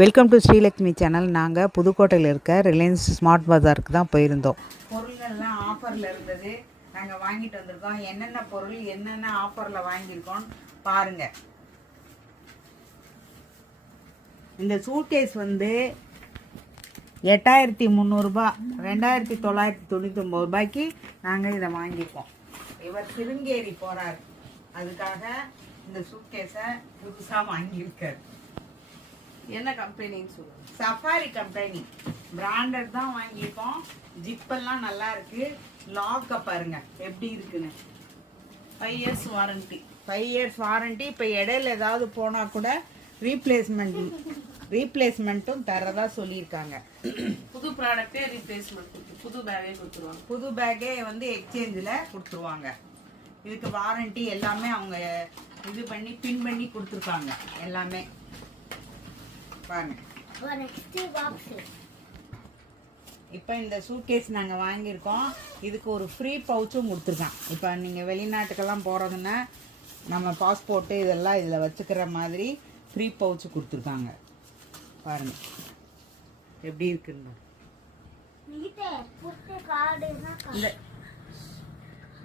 Welcome to Srilakshmi channel நாங்கள் புதுக்கோட்டையில் இருக்க ரிலையன்ஸ் ஸ்மார்ட் பஜாருக்கு தான் போயிருந்தோம். பொருள்கள்லாம் ஆஃபரில் இருந்தது. நாங்கள் வாங்கிட்டு வந்திருக்கோம். என்னென்ன பொருள் என்னென்ன ஆஃபரில் வாங்கியிருக்கோம் பாருங்கள் இந்த சூட்கேஸ் வந்து எட்டாயிரத்தி முந்நூறுரூபா ரெண்டாயிரத்தி தொள்ளாயிரத்தி தொண்ணூற்றொம்பது ரூபாய்க்கு நாங்கள் இதை வாங்கியிருக்கோம். இவர் சிருங்கேரி போகிறார் அதுக்காக இந்த சூட்கேஸை புதுசாக வாங்கியிருக்கார். என்ன கம்பெனின்னு சொல்லுங்க சஃபாரி கம்பெனி பிராண்டட் தான் வாங்கியிருக்கோம். ஜிப்பெல்லாம் நல்லா இருக்கு. லாக்கை பாருங்க எப்படி இருக்குன்னு. Five years warranty five years warranty இப்போ இடையில ஏதாவது போனால் கூட ரீப்ளேஸ்மெண்ட் ரீப்ளேஸ்மெண்ட்டும் தரதா சொல்லியிருக்காங்க. புது ப்ராடக்டே ரீப்ளேஸ்மெண்ட் புது பேக்கே கொடுத்துருவாங்க. புது பேக்கே வந்து எக்ஸ்சேஞ்சில் கொடுத்துருவாங்க. இதுக்கு வாரண்டி எல்லாமே அவங்க இது பண்ணி பின் பண்ணி கொடுத்துருக்காங்க எல்லாமே. பாருங்க. இப்போ இந்த சூட்கேஸ் நாங்கள் வாங்கியிருக்கோம். இதுக்கு ஒரு ஃப்ரீ பவுச்சும் கொடுத்துருக்கான். இப்போ நீங்கள் வெளிநாட்டுக்கெல்லாம் போகிறதுன்னா நம்ம பாஸ்போர்ட்டு இதெல்லாம் இதில் வச்சுக்கிற மாதிரி ஃப்ரீ பவுச்சு கொடுத்துருக்காங்க. பாருங்க. எப்படி இருக்குன்னு. இந்த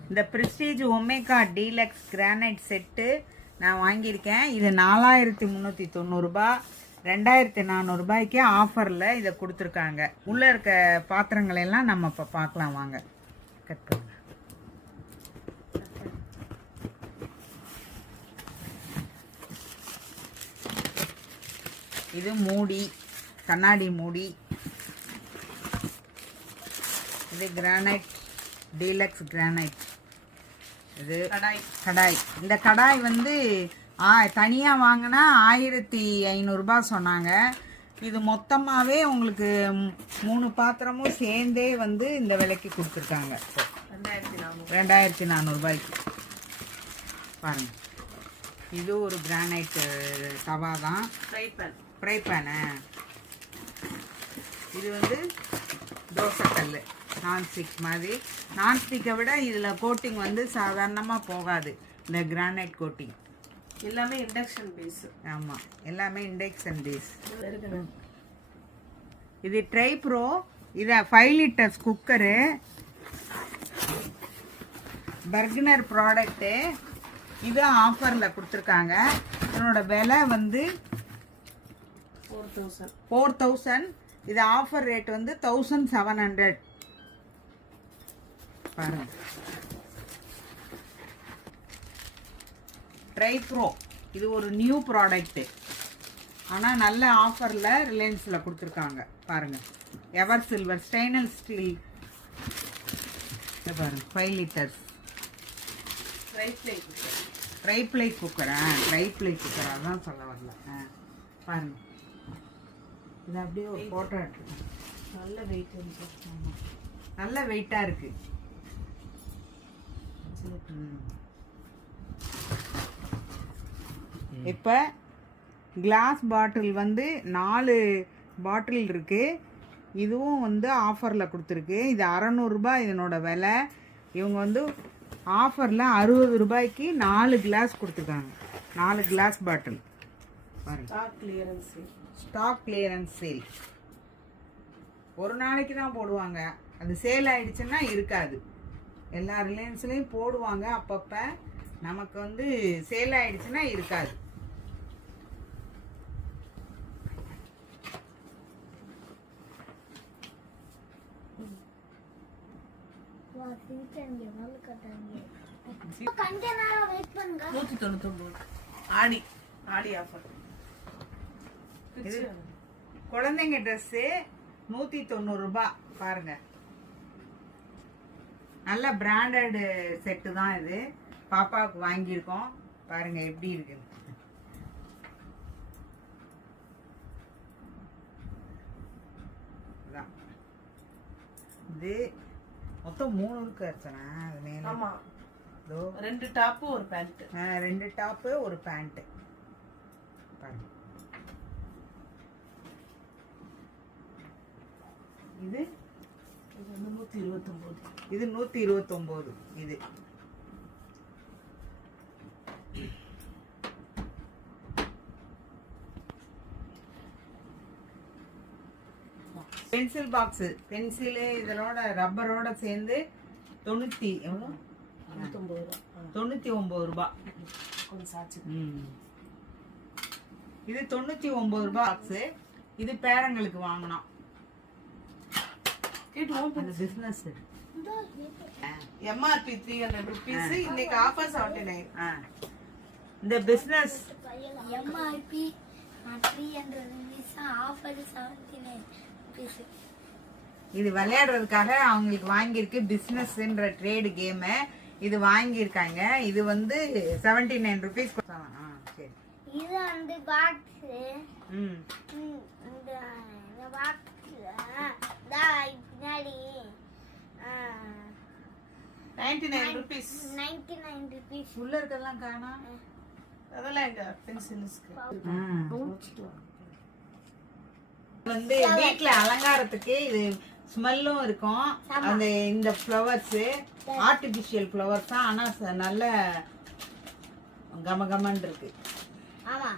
இந்த Prestige Omega Deluxe granite set நான் வாங்கியிருக்கேன். இது நாலாயிரத்தி முந்நூற்றி தொண்ணூறுரூபா ரெண்டாயிரத்தி நானூறுபாய்க்கு ஆஃபரில் இதை கொடுத்துருக்காங்க. உள்ளே இருக்க பாத்திரங்களை எல்லாம் நம்ம இப்போ பார்க்கலாம் வாங்க. கட் பண்ணுங்க. இது மூடி கண்ணாடி மூடி. இது கிரானைட் டீலக்ஸ் கிரானைட் இது கடாய். கடாய். இந்த கடாய் வந்து ஆ தனியாக வாங்கினா ஆயிரத்தி ஐநூறுரூபா சொன்னாங்க. இது மொத்தமாகவே உங்களுக்கு மூணு பாத்திரமும் சேர்ந்தே வந்து இந்த விலைக்கு கொடுத்துருக்காங்க. ரெண்டாயிரத்தி நானூறு. ரெண்டாயிரத்தி நானூறுபாய்க்கு பாருங்க. இது ஒரு கிரானைட் தவா தான். ஃப்ரை பேன் ஃப்ரை பேனு இது வந்து தோசைக்கல் நான்ஸ்டிக் மாதிரி. நான்ஸ்டிக்கை விட இதில் கோட்டிங் வந்து சாதாரணமாக போகாது. இந்த கிரானைட் கோட்டிங் எல்லாமே இண்டக்ஷன் பேஸ் ஆமாம் எல்லாமே இண்டக்ஷன் பேஸ் இது ட்ரை ப்ரோ இதை ஃபைவ் லிட்டர்ஸ் குக்கரு பர்க்னர் ப்ராடக்ட்டு இது ஆஃபரில் கொடுத்துருக்காங்க. இதனோட விலை வந்து ஃபோர் தௌசண்ட் ஃபோர் தௌசண்ட் இது ஆஃபர் ரேட் வந்து தௌசண்ட் செவன் ஹண்ட்ரட் பாருங்க. ட்ரை ப்ரோ இது ஒரு நியூ ப்ராடக்ட்டு ஆனால் நல்ல ஆஃபரில் ரிலையன்ஸில் கொடுத்துருக்காங்க. பாருங்க. எவர் சில்வர் ஸ்டெயின்லெஸ் ஸ்டீல் பாருங்க ஃபைவ் லிட்டர்ஸ் ட்ரை ப்ளை குக்கரா ட்ரை ப்ளை குக்கர் அதான் சொல்ல வரல. ஆ பாருங்க. இது அப்படியே ஒரு ஃபோட்டோ எடுத்துக்கோங்க. நல்ல வெயிட் இருக்கு. நல்ல வெயிட்டாக இருக்கு. இப்போ கிளாஸ் பாட்டில் வந்து நாலு பாட்டில் இருக்கு. இதுவும் வந்து ஆஃபரில் கொடுத்துருக்கு. இது அறநூறுபா இதனோட விலை. இவங்க வந்து ஆஃபரில் அறுபது ரூபாய்க்கு நாலு கிளாஸ் கொடுத்துருக்காங்க. நாலு glass bottle stock clearance stock clearance sale ஒரு நாளைக்கு தான் போடுவாங்க. அது சேல் ஆயிடுச்சுன்னா இருக்காது. எல்லா ரிலையன்ஸ்லேயும் போடுவாங்க அப்பப்போ. நமக்கு வந்து சேல் ஆயிடுச்சுன்னா இருக்காது. நூற்றி தொண்ணூத்தொம்பது. ஆடி ஆடி ஆஃபர் இது குழந்தைங்க ட்ரெஸ்ஸு நூற்றி தொண்ணூறுரூபா பாருங்க. நல்ல பிராண்டட் செட்டு தான் இது. பாப்பாவுக்கு வாங்கியிருக்கோம். பாருங்க எப்படி இருக்குன்னு. இது மொத்தம் மூணு இருக்கு அர்ச்சனா. அது மேல. ஆமா. இதோ. ரெண்டு டாப்பு ஒரு பேண்ட் ஆ, ரெண்டு டாப்பு ஒரு பேண்ட்டு பாருங்க. இது? இது வந்து நூற்றி இருபத்தொம்போது. இது நூற்றி இருபத்தொம்போது. இது. பென்சில் பாக்ஸ் பென்சிலு இதனோட ரப்பரோட சேர்ந்து தொண்ணூத்தி எவ்வளோ தொண்ணூத்தொம்பது ரூபா. ஒன்பது ரூபாய் கொஞ்சம் சாச்சு. இது தொண்ணூத்தி ஒன்பது ரூபாய் பாக்ஸ் இது பேரங்களுக்கு வாங்கினோம். எம்ஆர்பி த்ரீ ஹண்ட்ரட் ருபீஸ் இன்னைக்கு ஆஃபர் செவன்டி நைன் இந்த business MRP three hundred rupees offer seventy nine rupees இது விளையாடுறதுக்காக அவங்களுக்கு வாங்கியிருக்கு பிசினஸ்ன்ற ட்ரேடு கேமு இது வாங்கியிருக்காங்க. இது வந்து செவன்டி நைன் ருபீஸ் சரி. இது அந்த பாக்ஸு ம். இந்த பாக்ஸில் பின்னாடி. Ninety nine rupees ninety nine rupees உள்ள இருக்கெல்லாம் காணோம். அதெல்லாம் எங்க பென்சில்ஸ்க்கு வந்து வீட்ல அலங்காரத்துக்கு இது ஸ்மெல்லும் இருக்கும். அந்த இந்த ஃப்ளவர்ஸ் ஆர்டிபிஷியல் ஃப்ளவர்ஸ் தான். ஆனா ச- நல்ல கமகமன் இருக்கு. ஆமா.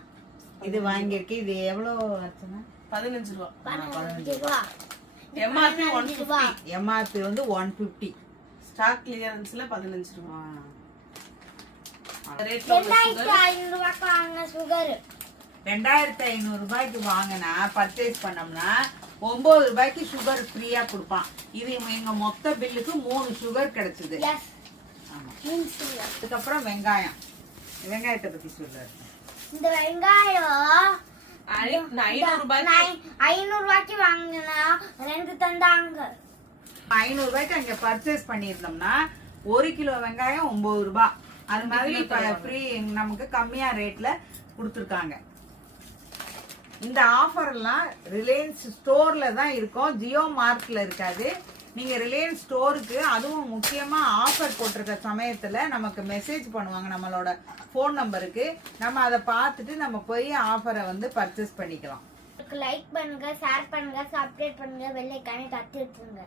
இது வாங்கியிருக்கு இது எவ்வளோ ஆச்சுன்னா? பதினஞ்சு ரூபா. பதினஞ்சு ரூபா. எம்ஆர்பி ஒன் ரூபா. எம்ஆர்பி வந்து ஒன் ஃபிஃப்டி ஸ்டாக் கிளியரன்ஸ்ல பதினஞ்சு ரூபா. ரேட் ஐநூறு ரூபாய்க்கு சுகர் ரெண்டாயிரத்தி ஐநூறு ரூபாய்க்கு வாங்கினா பர்ச்சேஸ் பண்ணோம்னா ஒன்பது ரூபாய்க்கு சுகர் ஃப்ரீயா கொடுப்பான். இது எங்க மொத்த பில்லுக்கு மூணு சுகர் கிடைச்சது. எஸ் ஆமா. மீன்ஸ் அதுக்கப்புறம் வெங்காயம். வெங்காயத்தை பத்தி சொல்றாரு இந்த வெங்காயம் ஐநூறு ரூபாய்க்கு வாங்கினா ரெண்டு தந்தாங்க. ஐநூறு ரூபாய்க்கு அங்க பர்ச்சேஸ் பண்ணியிருந்தோம்னா ஒரு கிலோ வெங்காயம் ஒன்பது ரூபாய் அது மாதிரி இப்ப ஃப்ரீ நமக்கு கம்மியா ரேட்ல கொடுத்துருக்காங்க. இந்த ஆஃபர்லாம் ரிலையன்ஸ் ஸ்டோரில் தான் இருக்கும். ஜியோ மார்க்கில் இருக்காது. நீங்கள் ரிலையன்ஸ் ஸ்டோருக்கு அதுவும் முக்கியமாக ஆஃபர் போட்டிருக்க சமயத்தில் நமக்கு மெசேஜ் பண்ணுவாங்க. நம்மளோட ஃபோன் நம்பருக்கு நம்ம அதை பார்த்துட்டு நம்ம போய் ஆஃபரை வந்து பர்ச்சேஸ் பண்ணிக்கலாம். லைக் பண்ணுங்கள் ஷேர் பண்ணுங்கள் சப்ஸ்கிரைப் பண்ணுங்கள் வெள்ளைக்கானே தத்து விட்டுருங்க